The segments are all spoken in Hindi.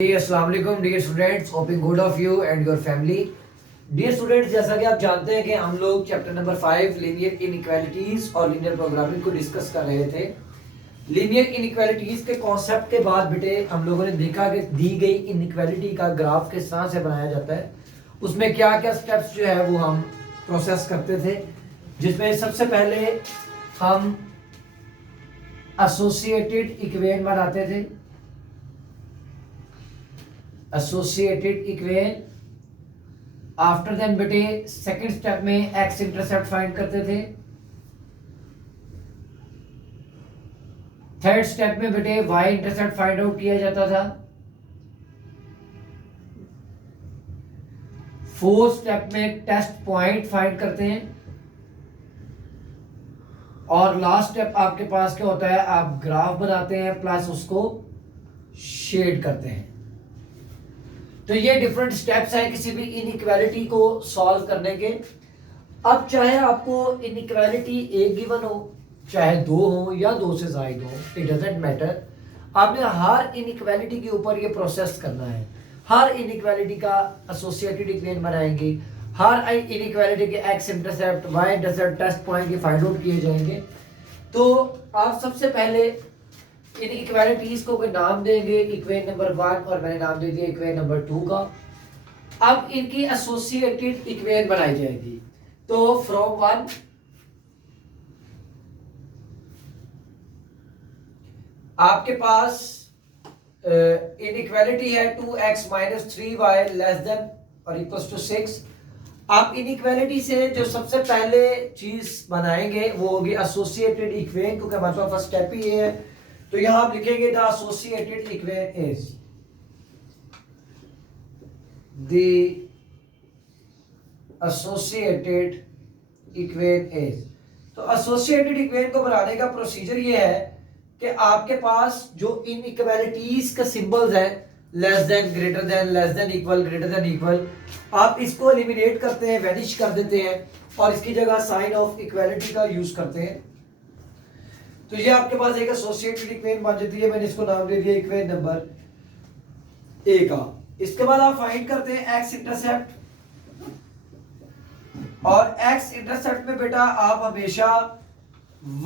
अस्सलाम वालेकुम dear students, hoping good of you and your family. Dear students, जैसा कि आप जानते हैं कि हम लोग चैप्टर नंबर 5 लीनियर इनइक्वालिटीज और लीनियर प्रोग्रामिंग को डिस्कस कर रहे थे। लीनियर इनइक्वालिटीज के कॉन्सेप्ट के बाद बेटे हम लोगों ने देखा कि दी गई इनइक्वालिटी का ग्राफ किस तरह से बनाया जाता है, उसमें क्या क्या स्टेप्स जो है वो हम प्रोसेस करते थे, जिसमें सबसे पहले हम एसोसिएटेड इक्वेशन बनाते थे। एसोसिएटेड इक्वेशन आफ्टर देन बेटे सेकंड स्टेप में एक्स इंटरसेप्ट फाइंड करते थे। थर्ड स्टेप में बेटे वाई इंटरसेप्ट फाइंड आउट किया जाता था। फोर्थ स्टेप में टेस्ट पॉइंट फाइंड करते हैं। और लास्ट स्टेप आपके पास क्या होता है, आप ग्राफ बनाते हैं प्लस उसको शेड करते हैं। तो ये डिफरेंट स्टेप्स हैं किसी भी इनइक्वालिटी को सॉल्व करने के। अब चाहे आपको इनइक्वालिटी एक गिवन हो, चाहे दो हो या दो से ज्यादा हो, इट डजंट मैटर। आपने हर इनइक्वालिटी के ऊपर ये प्रोसेस करना है। हर इनइक्वालिटी का एसोसिएटेड इक्वेशन बनाएंगे, हर इनइक्वालिटी के X intercept Y intercept test point के फाइंड आउट किए जाएंगे। तो आप सबसे पहले इन इक्वालिटीज को कोई नाम देंगे, इक्वेशन नंबर 1 और मैंने नाम दे दिया इक्वेशन नंबर 2 का। अब इनकी एसोसिएटेड इक्वेशन बनाई जाएगी। तो फ्रॉम 1 आपके पास इनइक्वालिटी है 2x - 3y लेस देन और इक्वल्स टू 6। आप इनइक्वालिटी से जो सबसे पहले चीज बनाएंगे वो होगी एसोसिएटेड इक्वेशन, क्योंकि हमारे पास फर्स्ट स्टेप ही ये है। तो यहां आप लिखेंगे the associated equation is the associated equation is. तो एसोसिएटेड इक्वेशन को बनाने का प्रोसीजर ये है कि आपके पास जो इनइक्वालिटीज का सिंबल्स है, less than, greater than, less than equal, greater than equal, आप इसको एलिमिनेट करते हैं, वैनिश कर देते हैं और इसकी जगह साइन ऑफ इक्वालिटी का यूज करते हैं। तो ये आपके पास एक एसोसिएटेड इक्वेशन बन जाती है। मैंने इसको नाम दे दिया इक्वेशन नंबर ए का। इसके बाद आप फाइंड करते हैं एक्स इंटरसेप्ट, और एक्स इंटरसेप्ट में बेटा आप हमेशा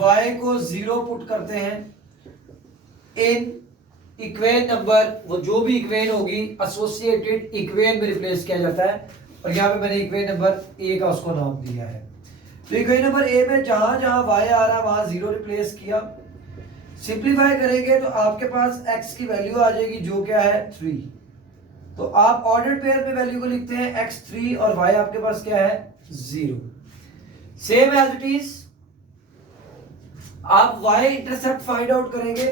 y को 0 पुट करते हैं इन इक्वेशन नंबर, वो जो भी इक्वेशन होगी एसोसिएटेड इक्वेशन में रिप्लेस किया जाता है। और यहाँ पे मैंने इक्वेशन नंबर ए का उसको नाम दिया है। तो इक्वेशन नंबर ए में जहां जहां y आ रहा है वहां 0 रिप्लेस किया। सिंप्लीफाई करेंगे तो आपके पास x की वैल्यू आ जाएगी जो क्या है 3। तो आप ऑर्डर्ड पेयर में वैल्यू को लिखते हैं x3 और y आपके पास क्या है 0। सेम एज इट इज आप y इंटरसेप्ट फाइंड आउट करेंगे।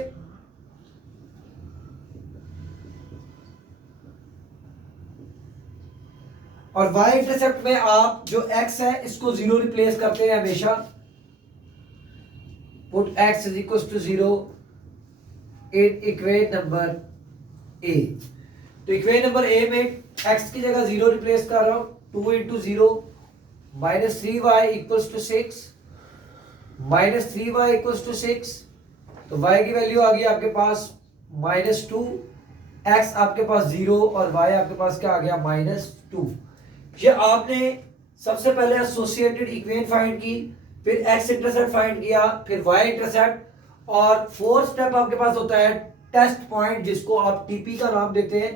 और y इंटरसेप्ट में आप जो x है इसको 0 रिप्लेस करते हैं हमेशा। Put x is equal to 0 in equation number a। तो इक्वेशन नंबर a में x की जगह 0 रिप्लेस कर रहा हूं। 2 into 0 -3y equals to 6, -3y equals to 6। तो y की वैल्यू आ गई आपके पास -2, x आपके पास 0 और y आपके पास क्या आ गया -2। ये आपने सबसे पहले एसोसिएटेड इक्वेशन फाइंड की, फिर x इंटरसेप्ट फाइंड किया, फिर y इंटरसेप्ट, और फोर्थ स्टेप आपके पास होता है टेस्ट पॉइंट, जिसको आप टीपी का नाम देते हैं।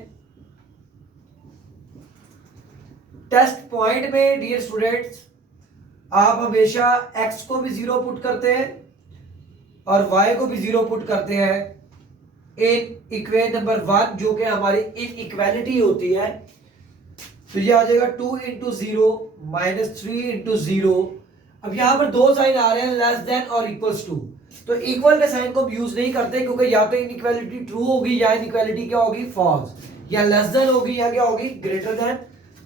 टेस्ट पॉइंट में डियर स्टूडेंट्स आप हमेशा x को भी 0 पुट करते हैं और y को भी 0 पुट करते हैं इन इक्वेशन नंबर 1 जो कि हमारी इनइक्वालिटी होती है। तो ये आ जाएगा 2 इंटू 0 -3 इंटू 0। अब यहां पर दो साइन आ रहे हैं, लेस देन और इक्वल्स टू। तो इक्वल के साइन को हम यूज नहीं करते, क्योंकि या तो इनइक्वालिटी ट्रू होगी या इनइक्वालिटी क्या होगी फॉल्स, या लेस देन होगी या क्या होगी ग्रेटर देन।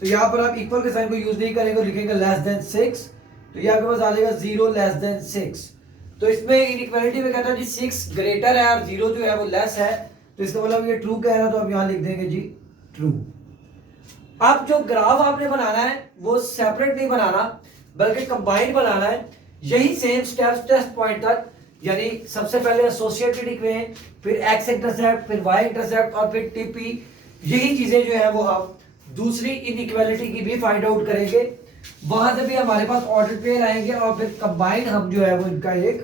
तो यहां पर आप इक्वल के साइन को यूज नहीं करेंगे, लिखेंगे लेस देन 6। तो ये आपके पास आ जाएगा 0 लेस देन 6। तो इसमें इनइक्वालिटी में कहता है जी 6 ग्रेटर है और 0 जो है वो लेस है। तो इसका मतलब ये ट्रू कह रहा है, तो आप यहां लिख देंगे जी ट्रू। अब जो ग्राफ आपने बनाना है वो सेपरेट नहीं बनाना, बल्कि कंबाइंड बनाना है। यही सेम स्टेप्स टेस्ट पॉइंट तक, यानी सबसे पहले एसोसिएटेड इक्वेशन, फिर एक्स इंटरसेप्ट, फिर वाई इंटरसेप्ट और फिर टीपी, यही चीजें जो है वो हम दूसरी इनइक्वालिटी की भी फाइंड आउट करेंगे, वहां से भी हमारे पास ऑर्डर पेयर आएंगे और फिर कंबाइन हम जो है वो इनका एक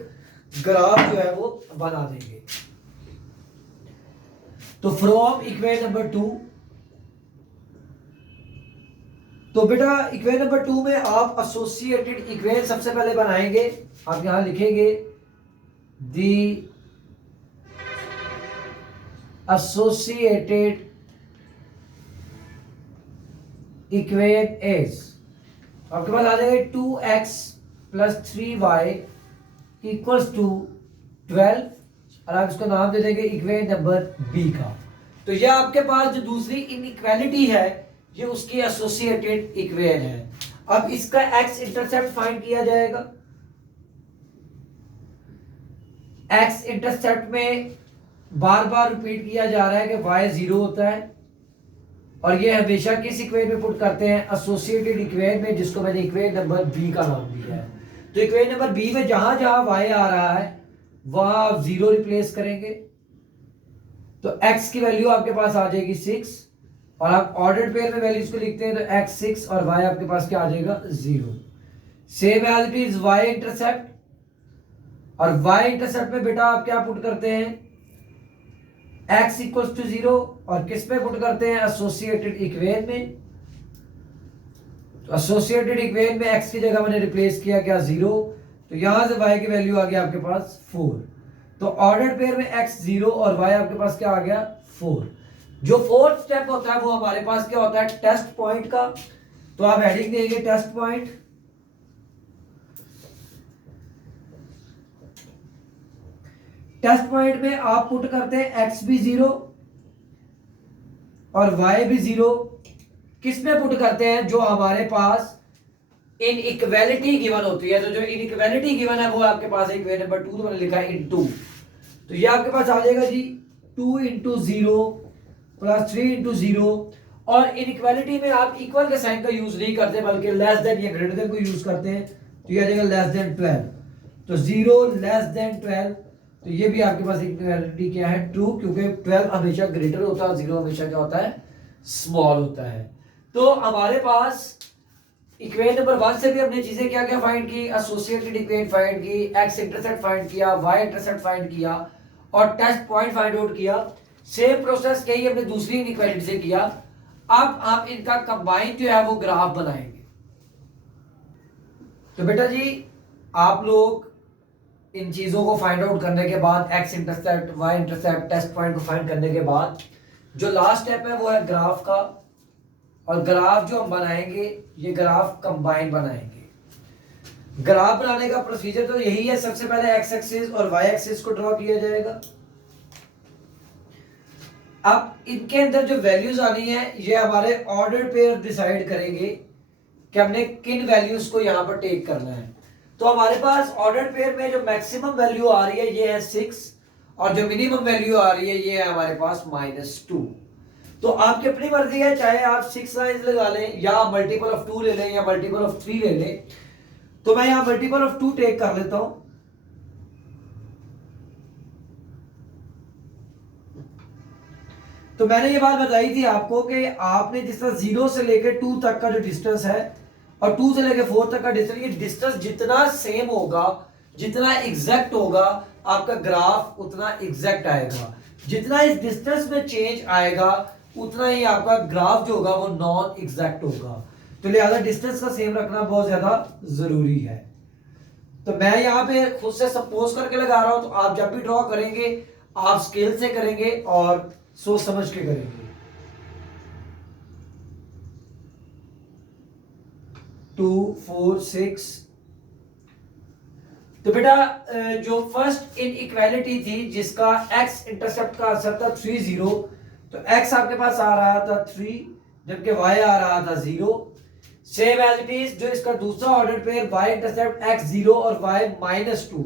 ग्राफ जो है वो बना देंगे। तो फ्रॉम इक्वेशन नंबर 2, तो बेटा इक्वेशन नंबर 2 में आप एसोसिएटेड इक्वेशन सबसे पहले बनाएंगे। आप यहां लिखेंगे दी एसोसिएटेड इक्वेशन इज, आपके पास आ जाएगा 2x plus 3y equals to 12, और आप इसको नाम दे देंगे इक्वेशन नंबर बी का। तो यह आपके पास जो दूसरी इनइक्वालिटी है ये उसकी एसोसिएटेड इक्वेशन है। अब इसका x इंटरसेप्ट फाइंड किया जाएगा। x इंटरसेप्ट में बार बार रिपीट किया जा रहा है कि y 0 होता है, और ये हमेशा किस इक्वेशन में पुट करते हैं, एसोसिएटेड इक्वेशन में, जिसको मैंने इक्वेशन नंबर बी का नाम दिया है। तो इक्वेशन नंबर बी में जहां जहां y आ रहा है वहां आप 0 रिप्लेस करेंगे, तो x की वैल्यू आपके पास आ जाएगी 6, और आप ऑर्डर्ड पेयर में वैल्यूज को लिखते हैं तो x 6 और y आपके पास क्या आ जाएगा 0। Same as it is y intercept, और y इंटरसेप्ट में बेटा आप क्या पुट करते हैं, x इक्वल्स टू 0, और किस पे पुट करते हैं, एसोसिएटेड इक्वेशन में। तो एसोसिएटेड इक्वेशन में x की जगह मैंने रिप्लेस किया क्या 0, तो यहां से y की वैल्यू आ गया आपके पास 4। तो ऑर्डर्ड पेयर में x 0 और y आपके पास क्या आ गया 4। जो फोर्थ स्टेप होता है वो हमारे पास क्या होता है, टेस्ट पॉइंट का। तो आप हेडिंग देंगे टेस्ट पॉइंट। टेस्ट पॉइंट में आप पुट करते हैं x भी 0 और y भी 0। किस में पुट करते हैं, जो हमारे पास इनइक्वालिटी गिवन होती है। तो जो इनइक्वालिटी गिवन है वो आपके पास इक्वेशन नंबर 2 तो मैंने लिखा है इनटू, तो ये आपके पास आ जाएगा जी 2 इंटू 0 प्लस 3 इंटू 0। और इनइक्वालिटी में आप इक्वल के साइन का यूज नहीं करते बल्कि लेस देन या ग्रेटर देन को यूज करते हैं। तो ये आ जाएगा लेस देन 12, तो 0 लेस देन 12, तो ये भी आपके पास इक्वालिटी क्या है ट्रू, क्योंकि 12 हमेशा ग्रेटर होता है, 0 हमेशा क्या होता है स्मॉल होता है। तो हमारे पास इक्वेशन नंबर 1 से भी हमने चीजें क्या क्या फाइंड की, एसोसिएटेड इक्वेशन फाइंड की, x इंटरसेप्ट फाइंड किया, y इंटरसेप्ट फाइंड किया, और टेस्ट पॉइंट फाइंड आउट किया। सेम प्रोसेस यही हमने दूसरी इनइक्वालिटी से किया। अब आप इनका कंबाइन जो है वो ग्राफ बनाएंगे। तो बेटा जी आप लोग इन चीजों को फाइंड आउट करने के बाद, x intercept, y intercept, test point को फाइंड करने के बाद, जो लास्ट स्टेप है वो है ग्राफ का। और ग्राफ जो हम बनाएंगे ये ग्राफ कंबाइन बनाएंगे। ग्राफ बनाने का प्रोसीजर तो यही है, सबसे पहले x एक्सिस और y एक्सिस को ड्रॉ किया जाएगा। अब इनके अंदर जो वैल्यूज आनी है ये हमारे ऑर्डर पेयर डिसाइड करेंगे कि हमने किन वैल्यूज को यहां पर टेक करना है। तो हमारे पास ऑर्डर पेयर में जो मैक्सिमम वैल्यू आ रही है ये है 6, और जो मिनिमम वैल्यू आ रही है ये है हमारे पास -2। तो आपकी अपनी मर्जी है, चाहे आप 6 लाइंस लगा लें या मल्टीपल ऑफ 2 ले लें या मल्टीपल ऑफ 3 ले लें। तो मैं यहां मल्टीपल ऑफ 2 टेक कर लेता हूं। तो मैंने ये बात बताई थी आपको कि आपने जिस तरह 0 से लेकर 2 तक का जो डिस्टेंस है और 2 से लेकर 4 तक का डिस्टेंस, ये डिस्टेंस जितना सेम होगा, जितना एग्जैक्ट होगा, आपका ग्राफ उतना एग्जैक्ट आएगा। जितना इस डिस्टेंस में चेंज आएगा उतना ही आपका ग्राफ जो होगा वो नॉन एग्जैक्ट होगा। तो लिहाजा डिस्टेंस का सेम रखना बहुत ज्यादा जरूरी है। तो मैं यहाँ पे खुद से सपोज करके लगा रहा हूं, तो आप जब भी ड्रॉ करेंगे आप स्केल से करेंगे और सोच समझ के करेंगे। 2 4 6। तो बेटा जो फर्स्ट इनइक्वालिटी थी जिसका x इंटरसेप्ट का आंसर था 3 0, तो x आपके पास आ रहा था 3 जबकि y आ रहा था 0। सेम एज इट इज जो इसका दूसरा order pair y intercept x 0 और y -2,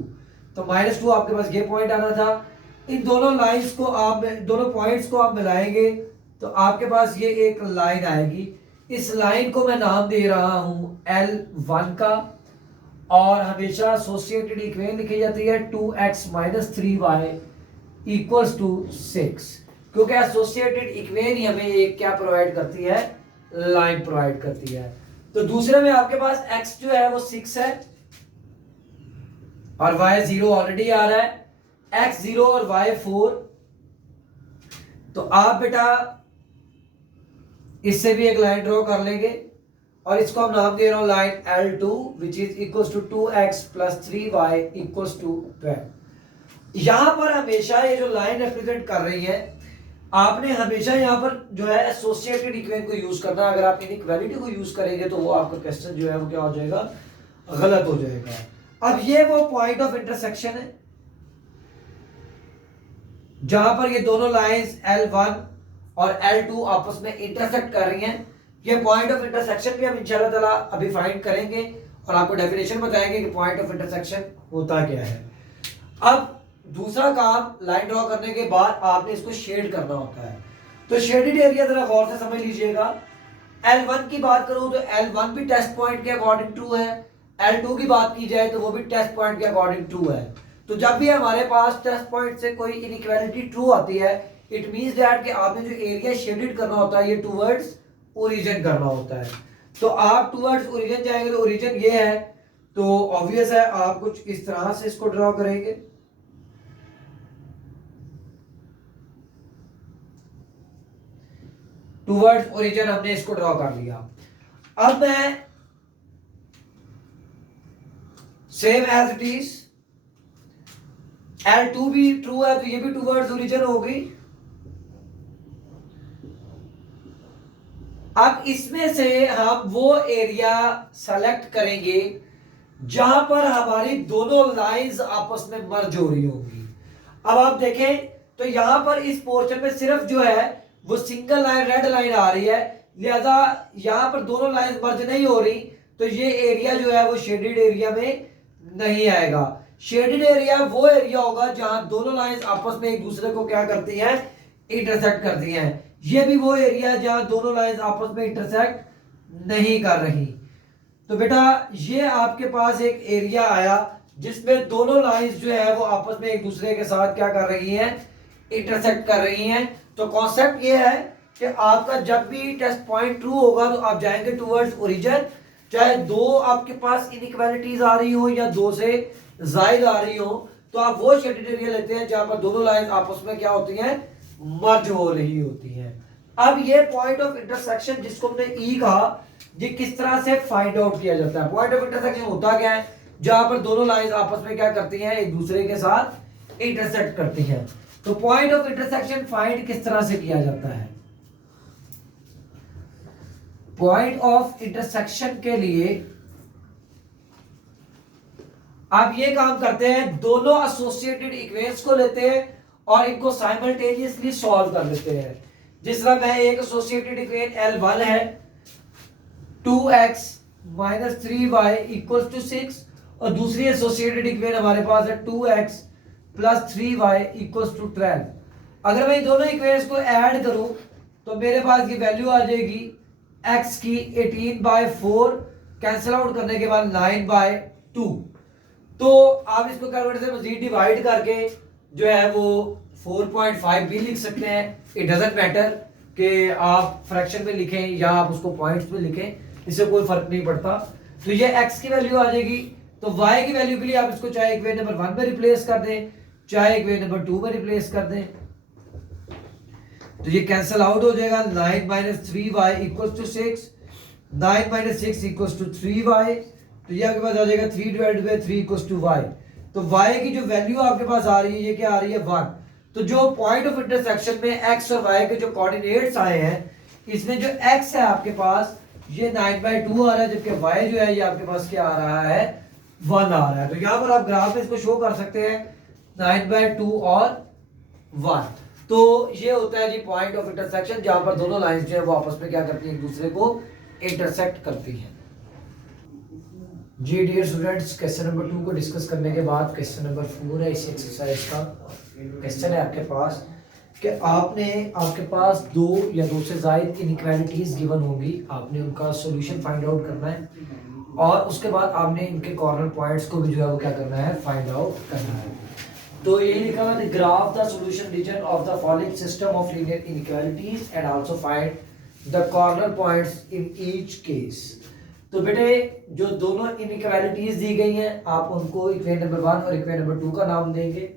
तो -2 आपके पास ये पॉइंट आना था। इन दोनों लाइंस को आप, दोनों पॉइंट्स को आप मिलाएंगे तो आपके पास ये एक लाइन आएगी। इस लाइन को मैं नाम दे रहा हूं L1 का, और हमेशा एसोसिएटेड इक्वेशन लिखी जाती है 2x - 3y = 6। क्योंकि एसोसिएटेड इक्वेशन ही हमें एक क्या प्रोवाइड करती है, लाइन प्रोवाइड करती है। तो दूसरे में आपके पास x जो है वो 6 है और y 0 ऑलरेडी आ रहा है, x 0 और y 4। तो आप बेटा इससे भी एक लाइन ड्रॉ कर लेंगे और इसको हम नाम दे रहा हूं line L2 which is equal to 2x plus 3y equal to 12। यहां पर हमेशा ये जो लाइन रिप्रेजेंट कर रही है, आपने हमेशा यहां पर जो है एसोसिएटेड इक्वेशन को यूज करना। अगर आप इनइक्वालिटी को यूज करेंगे तो वो आपका क्वेश्चन जो है वो क्या हो जाएगा, गलत हो जाएगा। अब ये वो पॉइंट ऑफ इंटरसेक्शन है जहां पर ये दोनों लाइंस L1 और L2 आपस में इंटरसेक्ट कर रही हैं। ये पॉइंट ऑफ इंटरसेक्शन भी हम इंशाल्लाह ताला अभी फाइंड करेंगे और आपको डेफिनेशन बताएंगे कि पॉइंट ऑफ इंटरसेक्शन होता क्या है। अब दूसरा काम, लाइन ड्रॉ करने के बाद आपने इसको शेड करना होता है। तो शेडेड एरिया जरा गौर से समझ लीजिएगा। L1 की बात करूं तो L1 भी टेस्ट पॉइंट के अकॉर्डिंग ट्रू है, L2 की बात की जाए तो वो भी टेस्ट पॉइंट के अकॉर्डिंग ट्रू है। तो जब भी हमारे पास टेस्ट पॉइंट से कोई इनइक्वालिटी ट्रू आती है, इट मींस दैट कि आपने जो एरिया शेडेड करना होता है ये टुवर्ड्स ओरिजिन करना होता है। तो आप टुवर्ड्स ओरिजिन जाएंगे तो ओरिजिन ये है, तो ऑब्वियस है आप कुछ इस तरह से इसको ड्रॉ करेंगे। टुवर्ड्स ओरिजिन हमने इसको ड्रॉ कर लिया। अब मैं same as it is, L2 भी ट्रू है तो ये भी टुवर्ड्स ओरिजिन होगी। अब इसमें से हम वो एरिया सेलेक्ट करेंगे जहां पर हमारी दोनों लाइंस आपस में मर्ज हो रही होंगी। अब आप देखें तो यहां पर इस पोर्शन में सिर्फ जो है वो सिंगल लाइन रेड लाइन आ रही है, लिहाजा यहां पर दोनों लाइन मर्ज नहीं हो रही, तो ये एरिया जो है वो शेडेड एरिया में नहीं आएगा। शेडेड एरिया वो एरिया होगा जहां दोनों लाइंस आपस में एक दूसरे को क्या करती हैं, इंटरसेक्ट करती हैं। ये भी वो एरिया है जहां दोनों लाइंस आपस में इंटरसेक्ट नहीं कर रही। तो बेटा ये आपके पास एक एरिया आया जिसमें दोनों लाइंस जो है वो आपस में एक दूसरे के साथ क्या कर रही हैं, इंटरसेक्ट कर रही हैं। तो कॉन्सेप्ट ये है कि आपका जब भी टेस्ट पॉइंट ट्रू होगा तो आप जाएंगे टुवर्ड्स ओरिजिन, चाहे दो आपके पास इनइक्वालिटीज आ रही हो या दो से जायद आ रही हो, तो आप वो शेडेड एरिया लेते हैं जहां पर दोनों लाइंस आपस में क्या होती हैं, मर्ज हो रही होती हैं। अब ये पॉइंट ऑफ इंटरसेक्शन जिसको हमने ई कहा, ये किस तरह से फाइंड आउट किया जाता है। पॉइंट ऑफ इंटरसेक्शन होता क्या है, जहां पर दोनों लाइंस आपस में क्या करती हैं, एक दूसरे के साथ इंटरसेक्ट करती हैं। तो पॉइंट ऑफ इंटरसेक्शन फाइंड किस तरह से किया जाता है। पॉइंट ऑफ इंटरसेक्शन के लिए आप ये काम करते हैं, दोनों एसोसिएटेड इक्वेशंस को लेते हैं और इनको साइमल्टेनियसली सॉल्व कर लेते हैं। जिस तरह मैं एक एसोसिएटेड इक्वेशन L1 है 2x minus 3y equal to 6 और दूसरी एसोसिएटेड इक्वेशन हमारे पास है 2x plus 3y equal to 12। अगर मैं दोनों इक्वेशंस को ऐड करूं तो मेरे पास ये वैल्यू आ जाएगी x की 18/4 कैंसिल आउट करने के बाद 9/2। तो आप इसको कैलकुलेटर से मजीद डिवाइड करके जो है वो 4.5 भी लिख सकते हैं। इट डजंट मैटर कि आप फ्रैक्शन में लिखें या आप उसको पॉइंट्स में लिखें, इससे कोई फर्क नहीं पड़ता। तो ये x की वैल्यू आ जाएगी, तो y की वैल्यू के लिए आप इसको चाहे इक्वेशन नंबर 1 में रिप्लेस कर दें, चाहे इक्वेशन नंबर 2 में रिप्लेस कर दें, तो ये कैंसिल आउट हो जाएगा। 9 minus 3y equal to 6, 9 minus 6 equal to 3y, तो ये आपके पास आ जाएगा 3 divided by 3 equal to y। तो y की जो वैल्यू आपके पास आ रही है ये क्या आ रही है 1। तो जो पॉइंट ऑफ इंटरसेक्शन में x और y के जो कोऑर्डिनेट्स आए हैं, इसमें जो x है आपके पास ये 9/2 आ रहा है, जबकि y जो है ये आपके पास क्या आ रहा है 1 आ रहा है। तो यहाँ पर आप ग्राफ में इसको शो कर सकते हैं 9/2 और 1। तो ये होता है जी पॉइंट ऑफ इंटरसेक्शन, जहां पर दोनों लाइंस जो है वो आपस में क्या करती हैं, एक दूसरे को इंटरसेक्ट करती हैं। जी डियर स्टूडेंट्स, क्वेश्चन नंबर 2 को डिस्कस करने के बाद क्वेश्चन नंबर 4 है इस एक्सरसाइज का। क्वेश्चन है आपके पास कि आपके पास दो या दो से ज़ायद इनइक्वालिटीज गिवन होंगी, आपने उनका सॉल्यूशन फाइंड आउट करना है और उसके बाद आपने इनके कॉर्नर पॉइंट्स को भी जो है वो क्या करना है, फाइंड आउट करना है। तो ये लिखा हुआ है graph the solution region of the following system of linear inequalities and also find the corner points in each case. तो बेटे जो दोनों इनइक्वालिटीज दी गई हैं आप उनको इक्वेशन नंबर 1 और इक्वेशन नंबर 2 का नाम देंगे।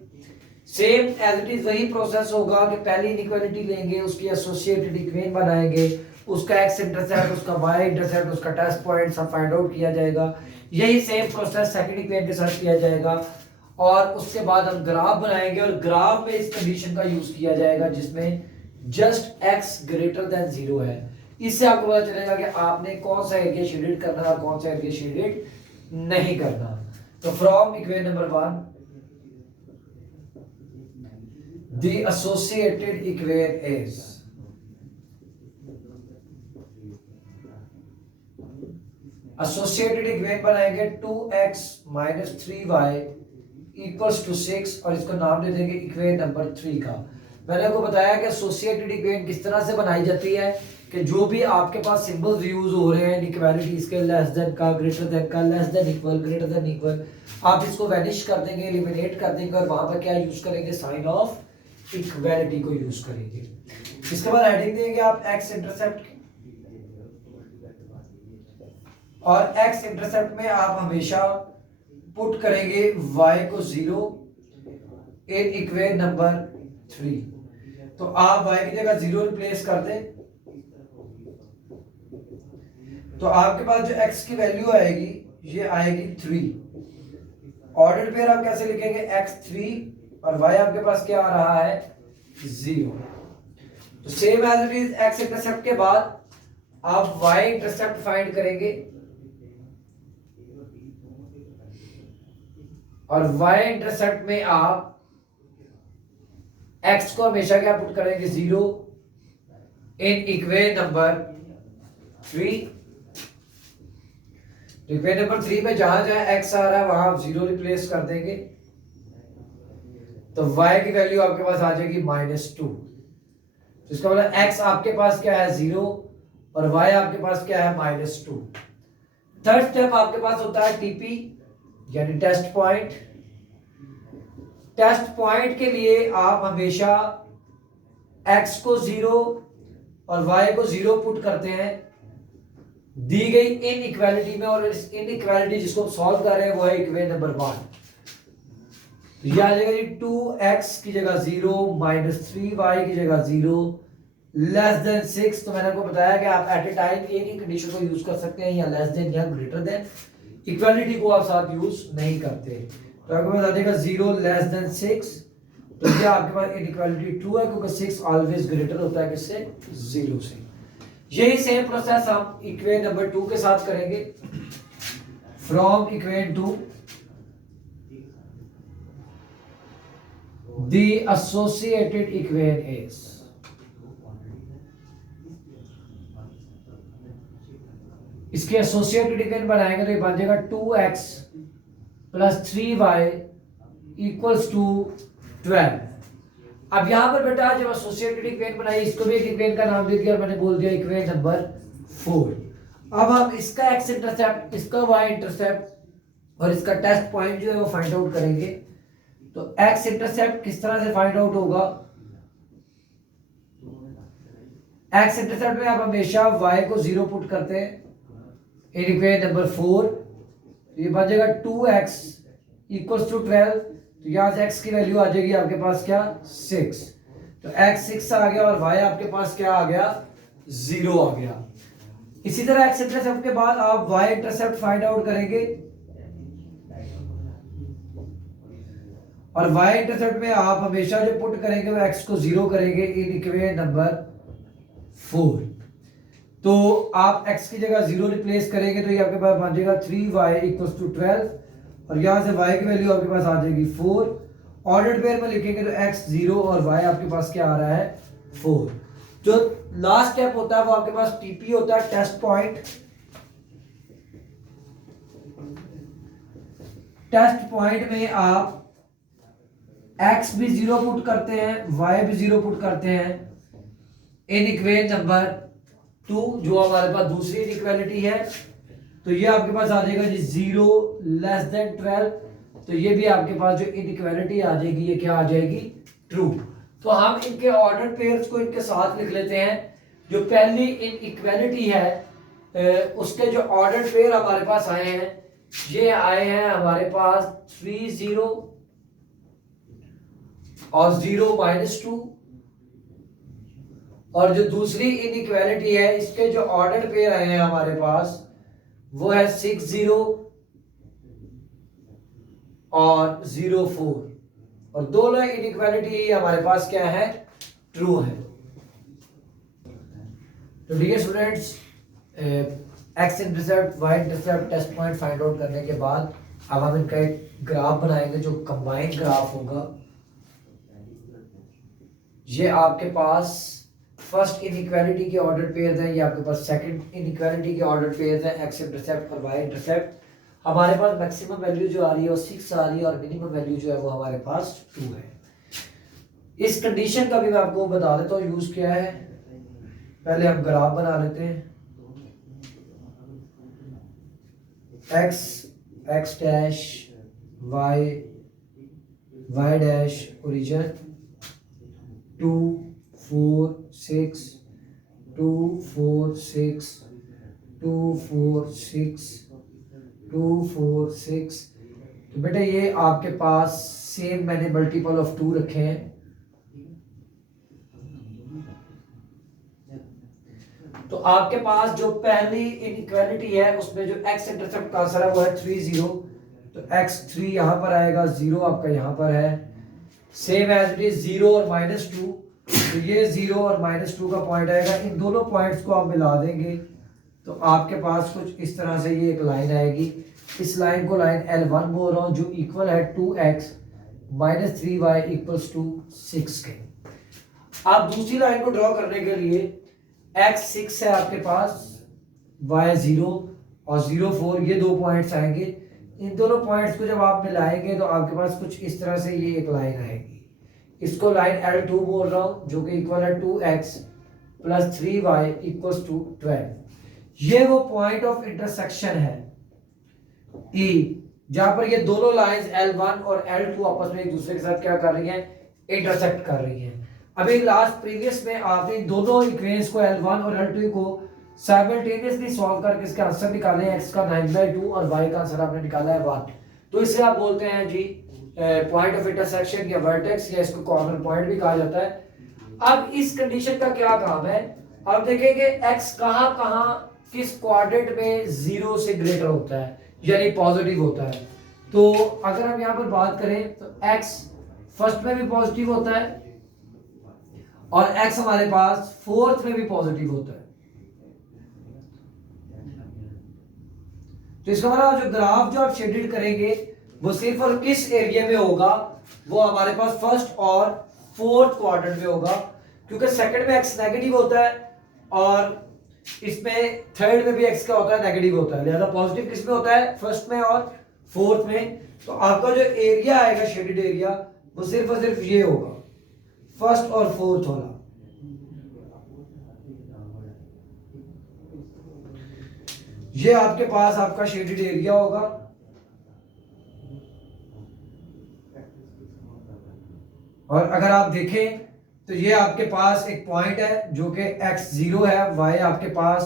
सेम एज इट इज वही प्रोसेस होगा कि पहली इनइक्वालिटी लेंगे, उसकी एसोसिएटेड इक्वेशन बनाएंगे, उसका एक्स इंटरसेप्ट, उसका वाई इंटरसेप्ट, उसका टेस्ट पॉइंट सब फाइंड आउट किया जाएगा। यही सेम प्रोसेस सेकंड इक्वेशन के साथ किया जाएगा और उसके बाद हम ग्राफ बनाएंगे और ग्राफ में इस कंडीशन का यूज किया जाएगा जिसमें जस्ट x ग्रेटर देन 0 है। इससे आपको पता चलेगा कि आपने कौन सा एरिया शेडेड करना है और कौन सा एरिया शेडेड नहीं करना। तो from equation number 1 the associated equation is associated equation बनाएंगे 2x minus 3y equals to 6 और इसको नाम दे देंगे इक्वेशन नंबर 3 का। मैंने आपको बताया कि एसोसिएटेड इक्वेशन किस तरह से बनाई जाती है कि जो भी आपके पास सिंबल्स यूज हो रहे हैं इनइक्वालिटीज के, लेस देन का, ग्रेटर देन का, less than equal, greater than equal, आप इसको वैनिश कर देंगे, एलिमिनेट कर देंगे और वहां पर क्या यूज करेंगे, साइन ऑफ इक्वालिटी को यूज करेंगे। इसके बाद हेडिंग देंगे आप एक्स इंटरसेप्ट और एक्स इंटरसेप्ट में आप हमेशा पुट करेंगे y को 0 इन इक्वेशन नंबर 3। तो आप y की जगह 0 रिप्लेस कर दें तो आपके पास जो x की वैल्यू आएगी ये आएगी 3। ऑर्डर पेयर आप कैसे लिखेंगे, x3 और y आपके पास क्या आ रहा है 0। तो same as it is x intercept के बाद आप y इंटरसेप्ट फाइंड करेंगे और y इंटरसेप्ट में आप x को हमेशा क्या पुट करेंगे 0 in equation number 3। Equation number 3 में जहां जहां x आ रहा है वहां आप 0 रिप्लेस कर देंगे तो y की वैल्यू आपके पास आ जाएगी -2। तो इसका मतलब x आपके पास क्या है 0 और y आपके पास क्या है -2। थर्ड स्टेप आपके पास होता है टीपी यानी टेस्ट पॉइंट। टेस्ट पॉइंट के लिए आप हमेशा x को 0 और y को 0 पुट करते हैं दी गई इनइक्वालिटी में और इस इनइक्वालिटी जिसको सॉल्व कर रहे हैं वो है इक्वेशन नंबर 1। तो यह आ जाएगा जी 2x की जगह 0 -3y की जगह 0 लेस देन 6। तो मैंने आपको बताया कि आप एट ए टाइम एक ही कंडीशन को यूज कर सकते हैं या लेस देन या ग्रेटर देन, इक्वालिटी को आप साथ यूज नहीं करते। तो आपके पास आ जाएगा 0 लेस देन 6। तो ये आपके पास इनइक्वालिटी ट्रू है क्योंकि 6 ऑलवेज ग्रेटर होता है किससे, 0 से। यही सेम प्रोसेस हम इक्वेशन नंबर 2 के साथ करेंगे। From equation 2 the associated equation is इसके एसोसिएटेड इक्वेशन बनाएंगे तो ये बन जाएगा 2x plus 3y equals to 12। अब यहां पर बेटा जब एसोसिएटेड इक्वेशन बनाई इसको भी एक इक्वेशन का नाम दे दिया और मैंने बोल दिया इक्वेशन नंबर 4। अब हम इसका x इंटरसेप्ट, इसका y इंटरसेप्ट और इसका टेस्ट पॉइंट जो है वो फाइंड आउट करेंगे। तो x इंटरसेप्ट किस तरह से फाइंड आउट होगा, x इंटरसेप्ट में आप हमेशा y को 0 पुट करते हैं इन इक्वेशन नंबर 4। तो ये बन जाएगा 2x इक्वल्स टू 12। तो यहां से x की वैल्यू आ जाएगी आपके पास क्या 6। तो x 6 आ गया और y आपके पास क्या आ गया 0 आ गया। इसी तरह x इंटरसेप्ट के बाद आप y इंटरसेप्ट फाइंड आउट करेंगे और y इंटरसेप्ट में आप हमेशा जो पुट करेंगे वो x को 0 करेंगे इन इक्वेशन नंबर 4। तो आप x की जगह 0 रिप्लेस करेंगे तो ये आपके पास बन जाएगा 3y इक्वल्स टू 12 और यहां से y की वैल्यू आपके पास आ जाएगी 4। ऑर्डर्ड पेयर में लिखेंगे तो x 0 और y आपके पास क्या आ रहा है 4। जो लास्ट स्टेप होता है वो आपके पास टीपी होता है, टेस्ट पॉइंट। टेस्ट पॉइंट में आप x भी 0 पुट करते हैं, y भी 0 पुट करते हैं इन इक्वेशन नंबर 2 जो हमारे पास दूसरी इनइक्वालिटी है। तो ये आपके पास आ जाएगा जी 0 लेस देन 12 तो ये भी आपके पास जो इनइक्वालिटी आ जाएगी ये क्या आ जाएगी, ट्रू। तो हम इनके ऑर्डर पेयर्स को इनके साथ लिख लेते हैं। जो पहली इनइक्वालिटी है उसके जो ऑर्डर पेयर हमारे पास आए हैं ये आए हैं हमारे पास 3 0 और 0 -2। और जो दूसरी इनइक्वालिटी है इसके जो ऑर्डर पेयर आए हैं हमारे पास वो है 6 0 और 0 4। और दोनों इनइक्वालिटी हमारे पास क्या है, ट्रू है। तो dear students, x intercept Y intercept test point find out करने के बाद अब हम इनका एक ग्राफ बनाएंगे जो कंबाइंड ग्राफ होगा। ये आपके पास फर्स्ट इनइक्वालिटी के ऑर्डर पेयर्स हैं, ये आपके पास सेकंड इनइक्वालिटी के ऑर्डर पेयर्स हैं, एक्स इंटरसेप्ट और वाई इंटरसेप्ट। हमारे पास मैक्सिमम वैल्यू जो आ रही है वो 6 आ रही है और मिनिमम वैल्यू जो है वो हमारे पास 2 है। इस कंडीशन का भी मैं आपको बता देता हूँ यूज क्या है। पहले हम ग्राफ बना लेते हैं। X dash y dash origin 2 4 6 2 4 6 2 4 6 2 4 6। तो बेटा ये आपके पास सेम मैंने मल्टीपल ऑफ 2 रखे हैं। तो आपके पास जो पहली इनइक्वालिटी है उसमें जो एक्स इंटरसेप्ट का आंसर है वो है 3 0। तो x3 यहां पर आएगा, 0 आपका यहां पर है। सेम एज इट इज 0 और -2। तो ये 0 और -2 का पॉइंट आएगा। इन दोनों पॉइंट्स को आप मिला देंगे तो आपके पास कुछ इस तरह से ये एक लाइन आएगी। इस लाइन को लाइन L1 बोल रहा हूं जो इक्वल है 2x - 3y = 6 के। आप दूसरी लाइन को ड्रॉ करने के लिए x 6 है आपके पास, y 0 और 0 4 ये 2 पॉइंट्स आएंगे। इन दोनों पॉइंट्स को जब आप मिलाएंगे तो आपके पास कुछ इस तरह से ये एक लाइन आएगी। इसको लाइन L2 बोल रहा हूं जो कि इक्वल है 2x + 3y = 12। ये वो पॉइंट ऑफ इंटरसेक्शन है E, जहां पर ये दोनों लाइंस L1 और L2 आपस में एक दूसरे के साथ क्या कर रही हैं, इंटरसेक्ट कर रही हैं। अभी लास्ट प्रीवियस में आपने दोनों इक्वेशंस को L1 और L2 को साइमल्टेनियसली सॉल्व करके इसका आंसर निकाले हैं। x का 9/2 और y का आंसर आपने निकाला है 1। तो इसे आप बोलते हैं जी पॉइंट ऑफ इंटरसेक्शन या वर्टेक्स, या इसको कॉर्नर पॉइंट भी कहा जाता है। अब इस कंडीशन का क्या काम है, अब देखेंगे x कहां कहां किस क्वाड्रेंट में 0 से ग्रेटर होता है यानी पॉजिटिव होता है। तो अगर हम यहां पर बात करें तो x फर्स्ट में भी पॉजिटिव होता है और x हमारे पास फोर्थ में भी पॉजिटिव होता है। तो इसका मतलब जो ग्राफ जो आप शेडेड करेंगे वो सिर्फ और किस एरिया में होगा, वो हमारे पास फर्स्ट और फोर्थ क्वाड्रेंट में होगा, क्योंकि सेकंड में x नेगेटिव होता है और इसमें थर्ड में भी x का होता है नेगेटिव होता है। लिहाजा पॉजिटिव किस में होता है, फर्स्ट में और फोर्थ में। तो आपका जो एरिया आएगा शेडेड एरिया वो सिर्फ और सिर्फ ये होगा, फर्स्ट और फोर्थ वाला। ये आपके पास आपका शेडेड एरिया होगा। और अगर आप देखें तो ये आपके पास एक पॉइंट है जो कि x 0 है, y आपके पास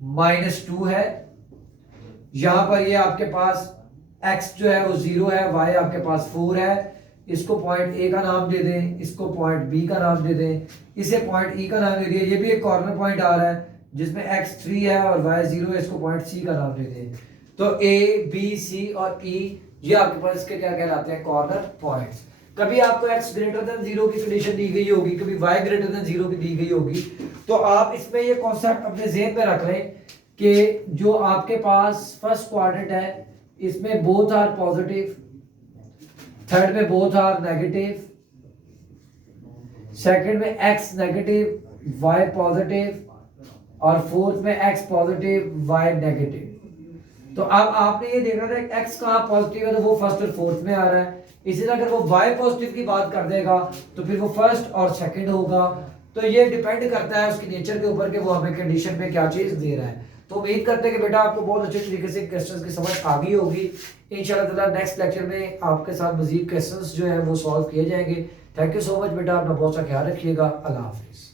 -2 है। यहां पर ये आपके पास x जो है वो 0 है, y आपके पास 4 है। इसको पॉइंट A का नाम दे दें, इसको पॉइंट B का नाम दे दें, इसे पॉइंट E का नाम दे दिया। ये भी एक कॉर्नर पॉइंट आ रहा है जिसमें x 3 है और y 0 है, इसको पॉइंट C का नाम दे दें। तो A, B, C और E ये आपके पास इसके क्या कहलाते हैं, कॉर्नर पॉइंट्स। कभी आपको x > 0 की कंडीशन दी गई होगी, कभी y > 0 की दी गई होगी। तो आप इसमें ये कॉन्सेप्ट अपने ज़हन में रख लें कि जो आपके पास फर्स्ट क्वाड्रेंट है इसमें बोथ आर पॉजिटिव, थर्ड में बोथ आर नेगेटिव, सेकंड में x नेगेटिव y पॉजिटिव और फोर्थ में x पॉजिटिव y नेगेटिव। तो अब आपने ये देखना था कि x कहाँ पॉजिटिव है तो वो फर्स्ट और फोर्थ में आ रहा है। इसी तरह अगर वो y पॉजिटिव की बात कर देगा तो फिर वो फर्स्ट और सेकंड होगा, तो ये डिपेंड करता है उसकी नेचर के ऊपर कि वो हमें कंडीशन में क्या चीज़ दे रहा है। तो उम्मीद करते हैं कि बेटा आपको बहुत अच्छे तरीके से क्वेश्चंस की समझ आ गई होगी। इंशाल्लाह ताला नेक्स्ट लेक्चर में आपके साथ मजीद क्वेश्चंस जो है वो सॉल्व किए जाएंगे। थैंक यू सो मच बेटा, अपना बहुत सा ख्याल रखिएगा। अल्लाह हाफिज़।